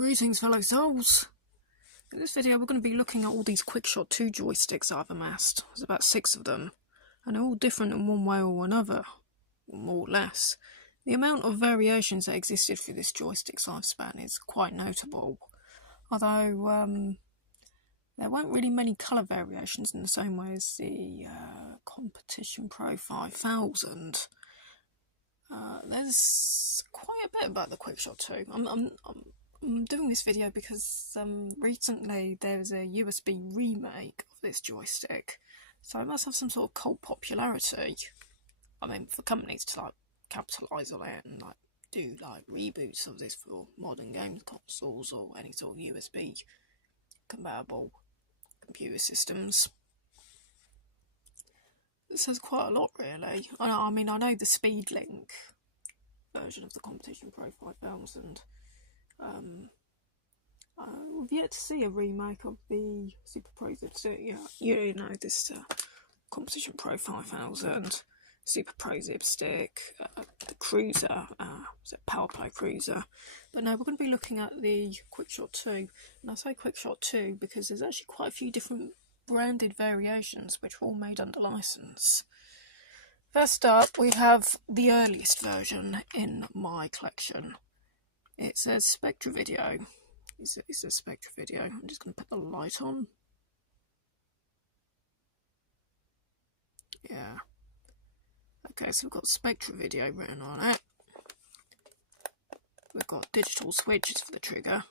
Greetings fellow souls. In this video we're going to be looking at all these Quickshot II joysticks I've amassed. There's about 6 of them, and they're all different in one way or another, or more or less. The amount of variations that existed for this joystick's lifespan is quite notable, although there weren't really many colour variations in the same way as the Competition Pro 5000. There's quite a bit about the Quickshot II. I'm doing this video because recently there was a USB remake of this joystick, so it must have some sort of cult popularity. I mean, for companies to like capitalise on it and like do like reboots of this for modern games consoles or any sort of USB compatible computer systems. It says quite a lot, really. I mean, I know the SpeedLink version of the Competition Pro 5000. We've yet to see a remake of the Super Pro Zip stick. Yeah, you know this Competition Pro 5000, Super Pro Zip stick, the Cruiser, Power Play Cruiser. But no, we're going to be looking at the Quickshot 2. And I say Quickshot 2 because there's actually quite a few different branded variations which were all made under license. First up, we have the earliest version in my collection. It says Spectravideo. It says Spectravideo. I'm just going to put the light on. Yeah. Okay, so we've got Spectravideo written on it. We've got digital switches for the trigger.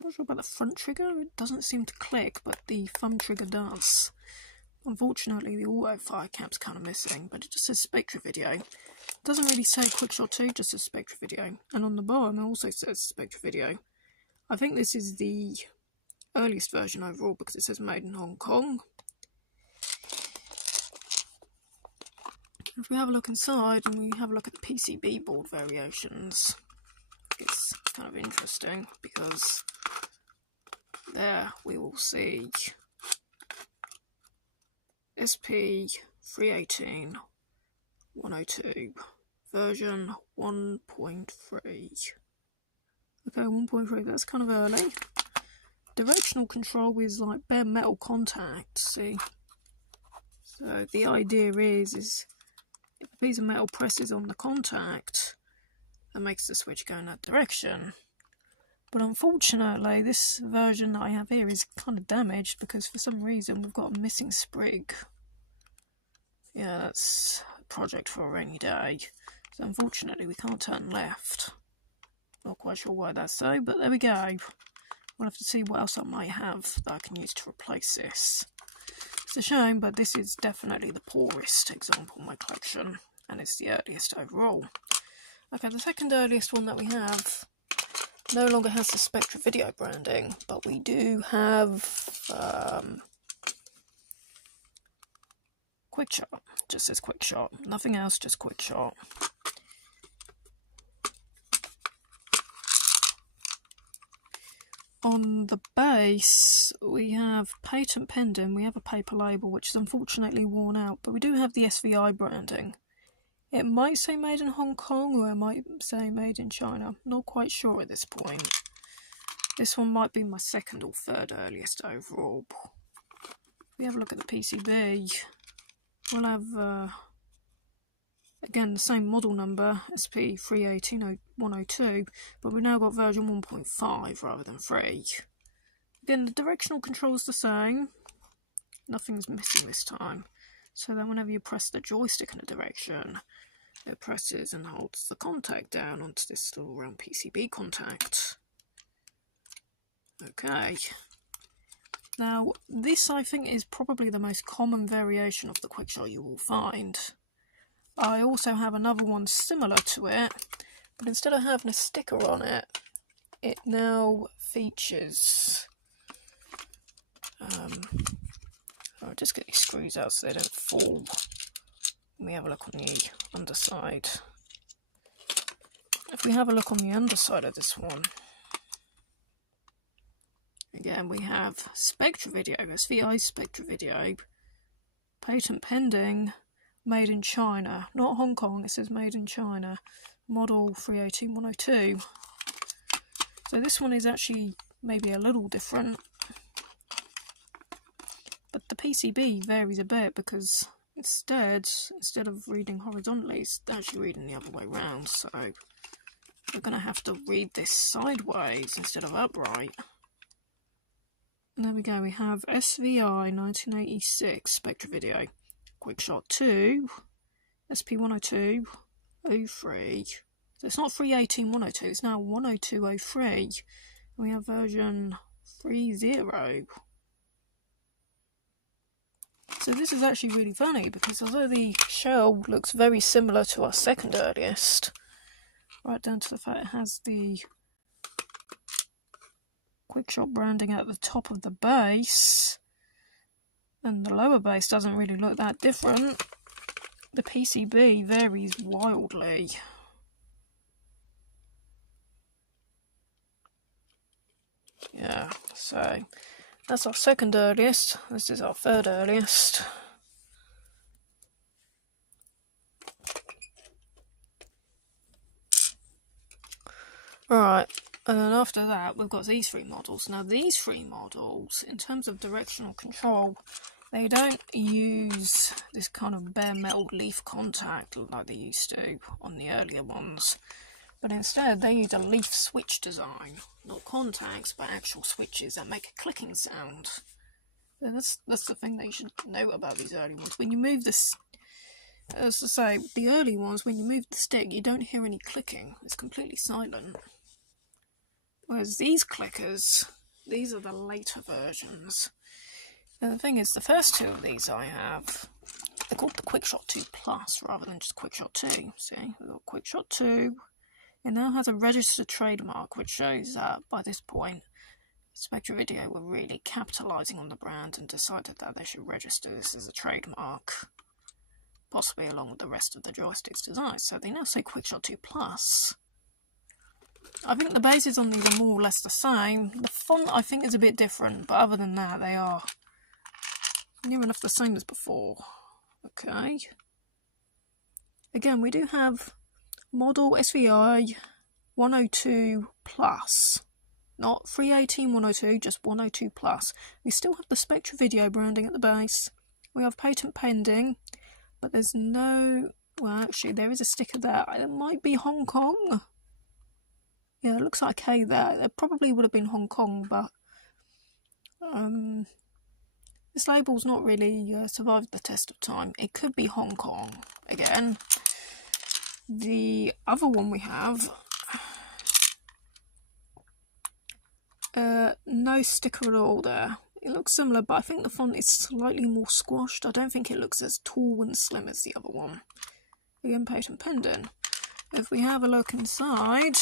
I'm not sure about the front trigger. It doesn't seem to click, but the thumb trigger does. Unfortunately, the auto fire cap's kind of missing, but it just says Spectravideo. It doesn't really say Quickshot 2, just says Spectravideo. And on the bottom it also says Spectravideo. I think this is the earliest version overall because it says made in Hong Kong. If we have a look inside and we have a look at the PCB board variations, it's kind of interesting because there we will see SP318 102 version 1.3. Okay, 1.3, that's kind of early. Directional control is like bare metal contact, see? So the idea is if a piece of metal presses on the contact, that makes the switch go in that direction. But unfortunately, this version that I have here is kind of damaged because for some reason we've got a missing sprig. Yeah, that's a project for a rainy day. So unfortunately we can't turn left. Not quite sure why that's so, but there we go. We'll have to see what else I might have that I can use to replace this. It's a shame, but this is definitely the poorest example in my collection, and it's the earliest overall. Okay, the second earliest one that we have no longer has the Spectravideo branding, but we do have Quickshot. Just says Quickshot, nothing else, just Quickshot. On the base, we have patent pending. We have a paper label, which is unfortunately worn out, but we do have the SVI branding. It might say made in Hong Kong, or it might say made in China. Not quite sure at this point. This one might be my second or third earliest overall. If we have a look at the PCB, we'll have, again, the same model number, SP318-102, but we've now got version 1.5 rather than 3. Again, the directional control is the same. Nothing's missing this time. So then whenever you press the joystick in a direction, it presses and holds the contact down onto this little round PCB contact. Okay. Now, this I think is probably the most common variation of the Quickshot you will find. I also have another one similar to it, but instead of having a sticker on it, it now features... I'll just get these screws out so they don't fall. Let me have a look on the underside. If we have a look on the underside of this one, again we have Spectravideo, SVI Spectravideo, patent pending, made in China, not Hong Kong, it says made in China, model 318-102. So this one is actually maybe a little different, but the PCB varies a bit because instead of reading horizontally, it's actually reading the other way around. So we're going to have to read this sideways instead of upright. And there we go, we have SVI 1986 Spectravideo Quickshot II, SP102.03. So it's not 3.18.102, it's now 102.03. We have version 3.0. So this is actually really funny because although the shell looks very similar to our second earliest, right down to the fact it has the Quickshot branding at the top of the base, and the lower base doesn't really look that different, the PCB varies wildly. Yeah, so that's our second earliest, this is our third earliest. Alright, and then after that we've got these three models. Now these three models, in terms of directional control, they don't use this kind of bare metal leaf contact like they used to on the earlier ones, but instead they use a leaf switch design. Not contacts, but actual switches that make a clicking sound. So that's the thing that you should know about these early ones. When you move this, as I say, the early ones, when you move the stick, you don't hear any clicking. It's completely silent. Whereas these clickers, these are the later versions. And the thing is, the first two of these I have, they're called the Quickshot II Plus rather than just Quickshot 2. See, we've got Quickshot 2. It now has a registered trademark, which shows that by this point, Spectravideo were really capitalising on the brand and decided that they should register this as a trademark, possibly along with the rest of the joysticks design. So they now say Quickshot 2 Plus. I think the bases on these are more or less the same. The font I think is a bit different, but other than that they are near enough the same as before. Okay. Again, we do have model SVI 102 Plus. Not 3.18.102, just 102 Plus. We still have the Spectravideo branding at the base. We have patent pending, but there's no... Well, actually, there is a sticker there. It might be Hong Kong. Yeah, it looks like A there. It probably would have been Hong Kong, but this label's not really survived the test of time. It could be Hong Kong again. The other one we have, no sticker at all there. It looks similar, but I think the font is slightly more squashed. I don't think it looks as tall and slim as the other one. Again, patent pending. If we have a look inside...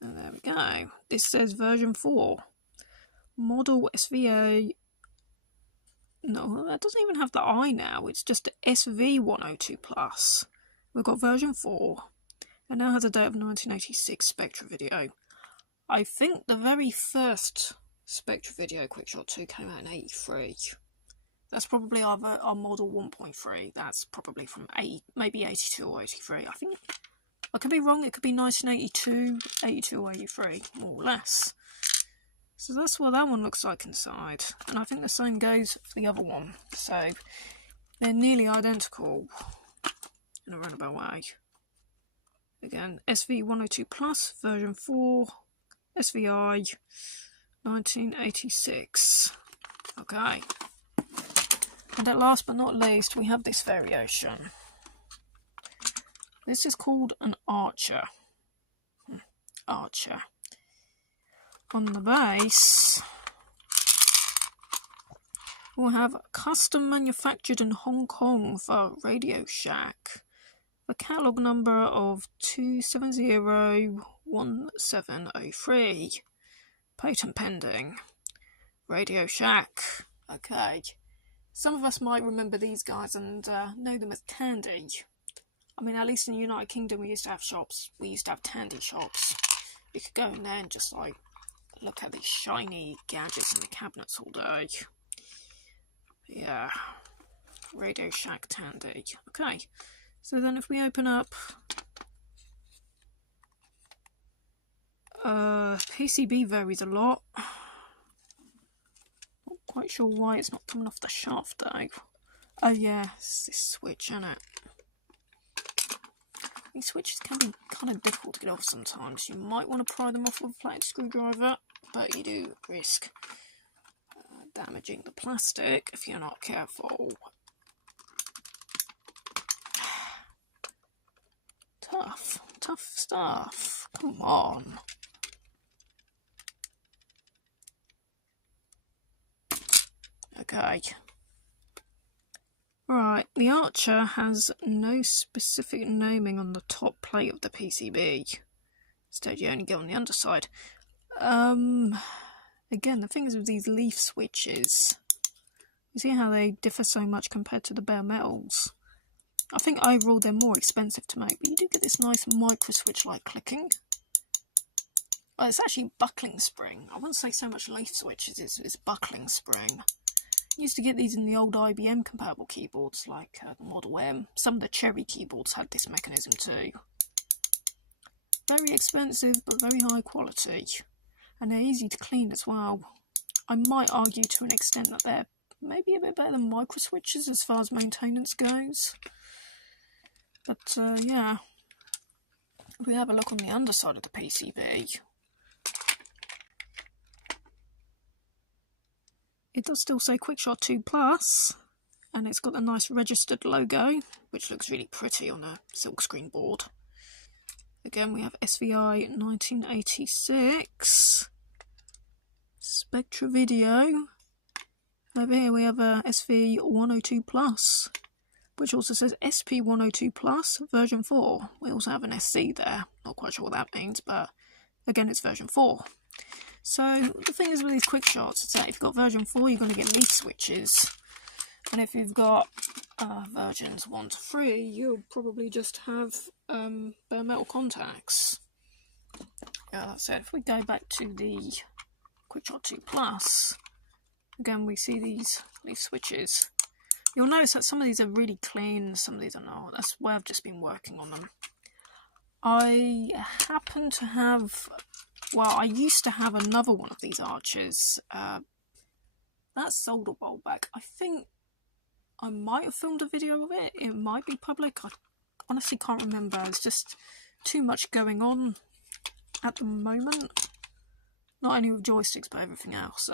And there we go. This says version 4. Model SVA. No, that doesn't even have the I now. It's just SV102 Plus. We've got version 4. And now has a date of 1986 Spectravideo. I think the very first Spectravideo Quickshot 2 came out in 83. That's probably our model 1.3. That's probably from maybe 82 or 83. I think... I could be wrong, it could be 1982, 82 or 83, more or less. So that's what that one looks like inside. And I think the same goes for the other one. So they're nearly identical in a roundabout way. Again, SV102 Plus, version 4, SVI 1986. Okay. And at last but not least, we have this variation. This is called an Archer. Archer. On the base, we'll have custom manufactured in Hong Kong for Radio Shack. The catalogue number of 2701703. Patent pending. Radio Shack. Okay. Some of us might remember these guys and know them as Tandy. I mean, at least in the United Kingdom, we used to have shops. We used to have Tandy shops. You could go in there and just, like, look at these shiny gadgets in the cabinets all day. Yeah. Radio Shack Tandy. Okay. So then if we open up PCB varies a lot. Not quite sure why it's not coming off the shaft though. Oh yeah, it's this switch, isn't it? These switches can be kind of difficult to get off sometimes. You might want to pry them off with a flathead screwdriver, but you do risk damaging the plastic if you're not careful. Tough stuff. Come on. Okay. Right, the Archer has no specific naming on the top plate of the PCB. Instead, you only go on the underside. Again, the thing is with these leaf switches, you see how they differ so much compared to the bare metals. I think overall they're more expensive to make, but you do get this nice micro switch-like clicking. Well, it's actually buckling spring. I wouldn't say so much leaf switches, it's buckling spring. You used to get these in the old IBM compatible keyboards like the Model M. Some of the Cherry keyboards had this mechanism too. Very expensive but very high quality, and they're easy to clean as well. I might argue to an extent that they're maybe a bit better than micro switches as far as maintenance goes. But yeah, if we have a look on the underside of the PCB, it does still say Quickshot II Plus, and it's got a nice registered logo, which looks really pretty on a silkscreen board. Again, we have SVI 1986, Spectravideo. Over here we have a SV102 Plus, which also says SP102 Plus version 4. We also have an SC there. Not quite sure what that means, but again, it's version 4. So the thing is with these quick shots is that if you've got version 4, you're going to get leaf switches, and if you've got versions 1 to 3, you'll probably just have bare metal contacts. Yeah, that's it. If we go back to the Quickshot 2 Plus, again we see these leaf switches. You'll notice that some of these are really clean, some of these are not. That's why I've just been working on them. I happen to have, well, I used to have another one of these Archers. That's sold a while back. I think I might have filmed a video of it. It might be public. I honestly can't remember. There's just too much going on at the moment. Not only with joysticks, but everything else.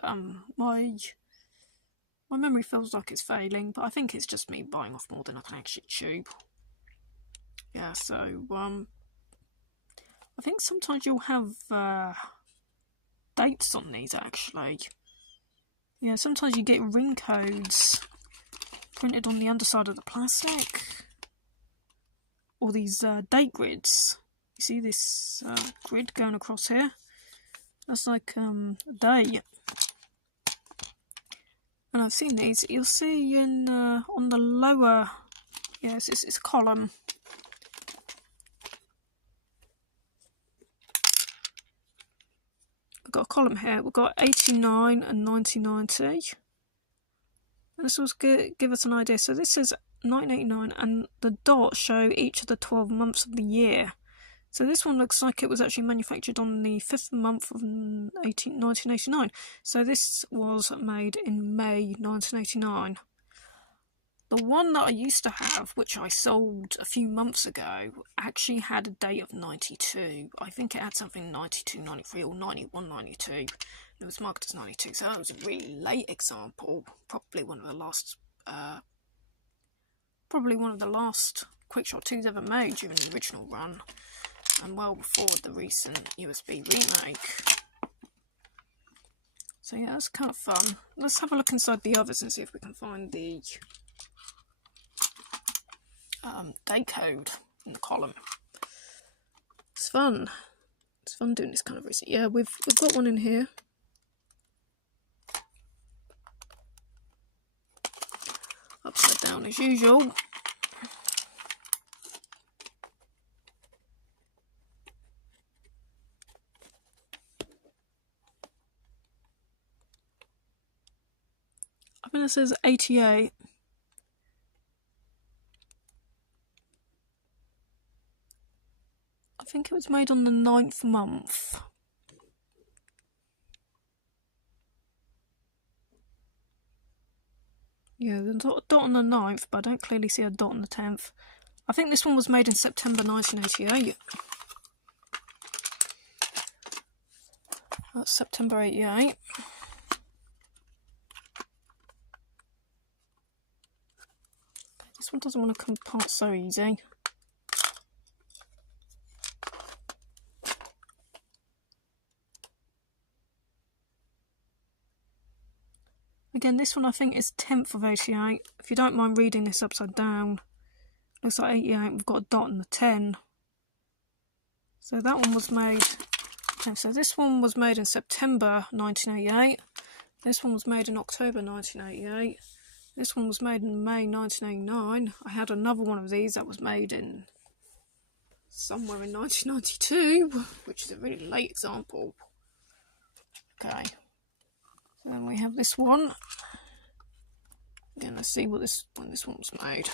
My memory feels like it's failing, but I think it's just me biting off more than I can actually chew. Yeah, so I think sometimes you'll have dates on these actually. Yeah, sometimes you get ring codes printed on the underside of the plastic, or these date grids. You see this grid going across here? That's like a day. And I've seen these. You'll see in on the lower, yes, it's a column. We've got a column here. We've got 89 and 1990. And this will give us an idea. So this is 1989, and the dots show each of the 12 months of the year. So this one looks like it was actually manufactured on the 5th month of 1989. So this was made in May 1989. The one that I used to have, which I sold a few months ago, actually had a date of 92. I think it had something 92, 93 or 91, 92. It was marked as 92, so that was a really late example. Probably one of the last Quickshot 2s ever made during the original run, and well before the recent USB remake. So yeah, that's kind of fun. Let's have a look inside the others and see if we can find the date code in the column. It's fun. It's fun doing this kind of research. Yeah, we've got one in here. Upside down as usual. I think it says 88. I think it was made on the 9th month. Yeah, there's a dot on the 9th, but I don't clearly see a dot on the 10th. I think this one was made in September 1988. That's September 88. This one doesn't want to come apart so easy. Again, this one I think is 10th of 88. If you don't mind reading this upside down, looks like 88, we've got a dot on the 10. So that one was made, okay, so this one was made in September 1988. This one was made in October 1988. This one was made in May 1989. I had another one of these that was made in somewhere in 1992, which is a really late example. Okay, so then we have this one. Again, let's see when this one was made.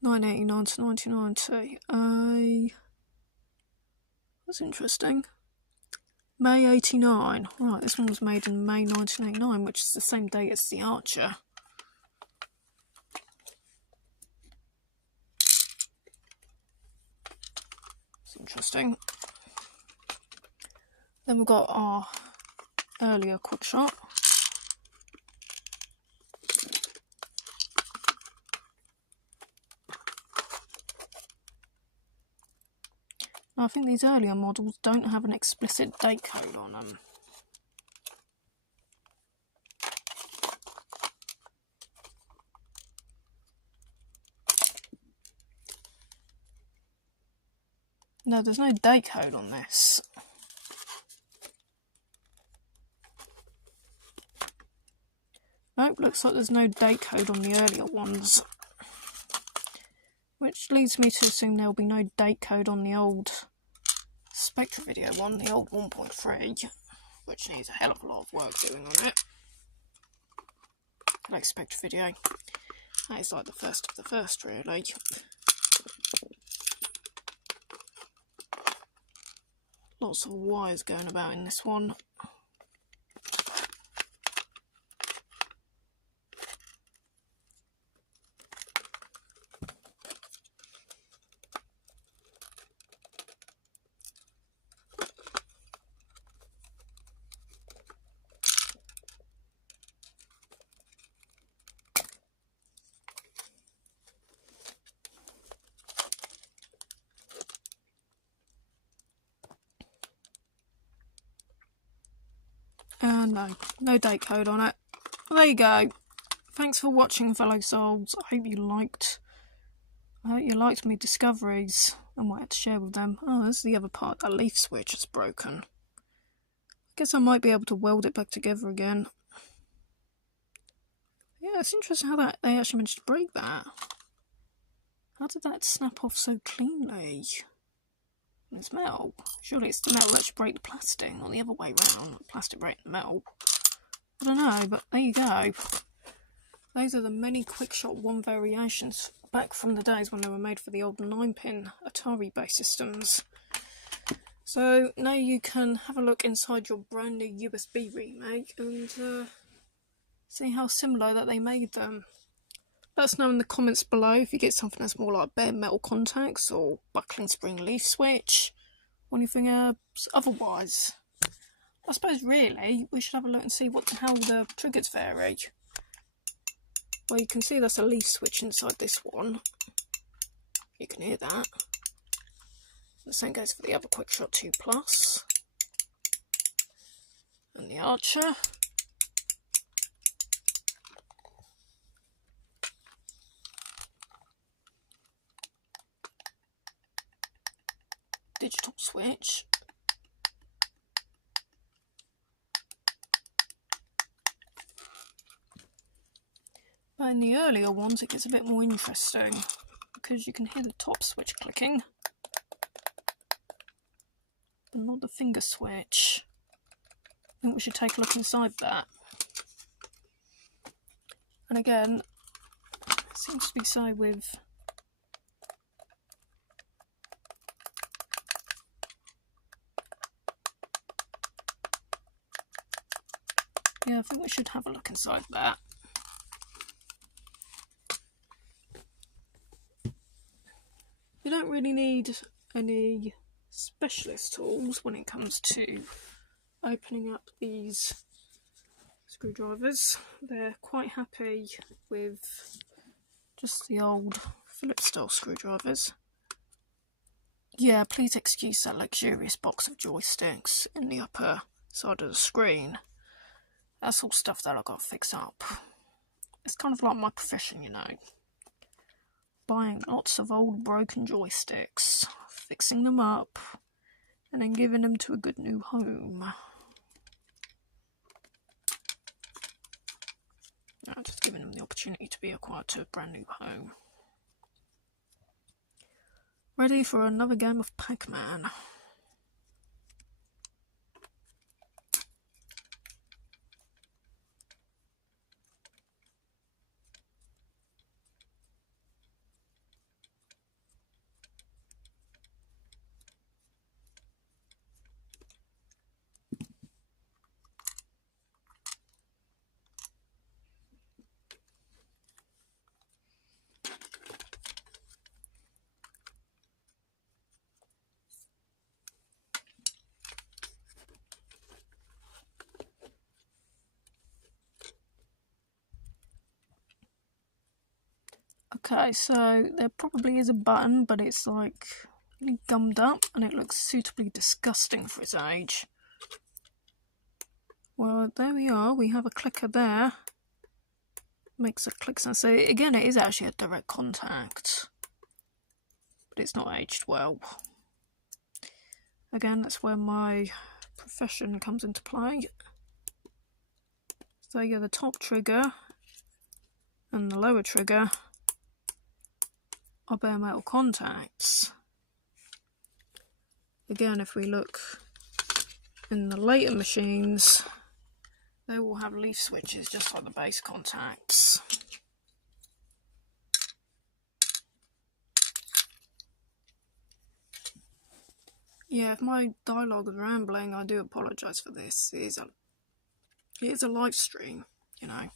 (1989 to 1990). That's interesting. May 89. Right, this one was made in May 1989, which is the same date as the Archer. That's interesting. Then we've got our earlier Quickshot. I think these earlier models don't have an explicit date code on them. No, there's no date code on this. Nope, looks like there's no date code on the earlier ones. Which leads me to assume there'll be no date code on the old Spectravideo one, the old 1.3, which needs a hell of a lot of work doing on it. Like Spectravideo. That is like the first of the first, really. Lots of wires going about in this one. No date code on it. There you go. Thanks for watching, fellow souls. I hope you liked my discoveries and what I had to share with them. Oh, this is the other part. That leaf switch is broken. I guess I might be able to weld it back together again. Yeah, it's interesting how they actually managed to break that. How did that snap off so cleanly? It's metal. Surely it's the metal that should break the plastic, not the other way around. The plastic breaking the metal. I don't know, but there you go. Those are the many Quickshot 1 variations back from the days when they were made for the old 9-pin Atari base systems. So now you can have a look inside your brand new USB remake and see how similar that they made them. Let us know in the comments below if you get something that's more like bare metal contacts or buckling spring leaf switch or anything else otherwise. I suppose really we should have a look and see how the triggers vary. Well, you can see there's a leaf switch inside this one. You can hear that. The same goes for the other Quickshot 2 Plus and the Archer. Digital switch. But in the earlier ones it gets a bit more interesting because you can hear the top switch clicking but not the finger switch. I think we should take a look inside that. And again, Seems to be so with... Yeah, I think we should have a look inside that. You don't really need any specialist tools when it comes to opening up these screwdrivers. They're quite happy with just the old Phillips style screwdrivers. Yeah, please excuse that luxurious box of joysticks in the upper side of the screen. That's all stuff that I've got to fix up. It's kind of like my profession, you know. Buying lots of old broken joysticks, fixing them up, and then giving them to a good new home. Just giving them the opportunity to be acquired to a brand new home. Ready for another game of Pac-Man. Okay, so there probably is a button, but it's like really gummed up and it looks suitably disgusting for its age. Well, there we are, we have a clicker there. Makes a click sound. So again, it is actually a direct contact, but it's not aged well. Again, that's where my profession comes into play. So yeah, the top trigger and the lower trigger are bare metal contacts. Again, if we look in the later machines, they will have leaf switches just like the base contacts. Yeah, if my dialogue is rambling, I do apologise for this. It is a live stream, you know.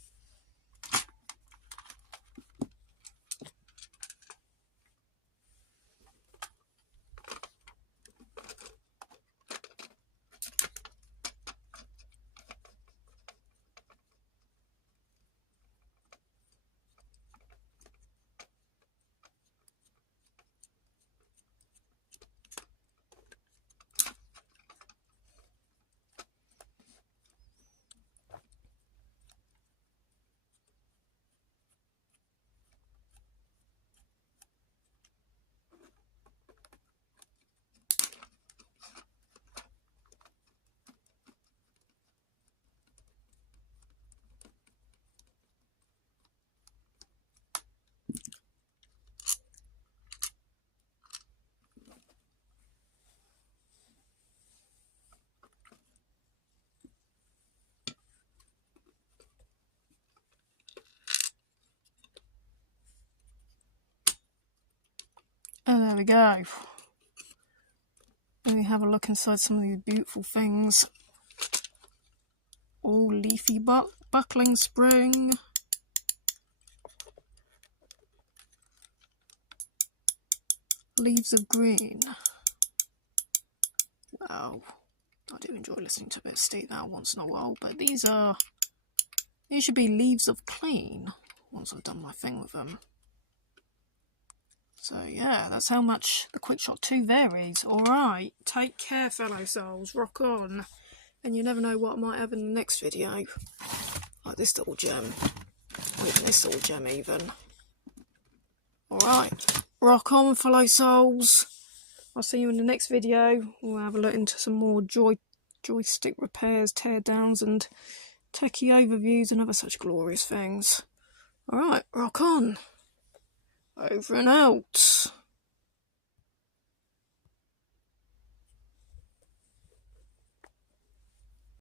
And there we go. Let me have a look inside some of these beautiful things. All leafy buckling spring. Leaves of green. Wow. I do enjoy listening to a bit of Steve now once in a while, but these should be leaves of clean once I've done my thing with them. So yeah, that's how much the Quickshot 2 varies. Alright, take care fellow souls, rock on. And you never know what I might have in the next video. Like this little gem. Or even this little gem even. Alright, rock on fellow souls. I'll see you in the next video. We'll have a look into some more joystick repairs, teardowns and techie overviews and other such glorious things. Alright, rock on. Over and out.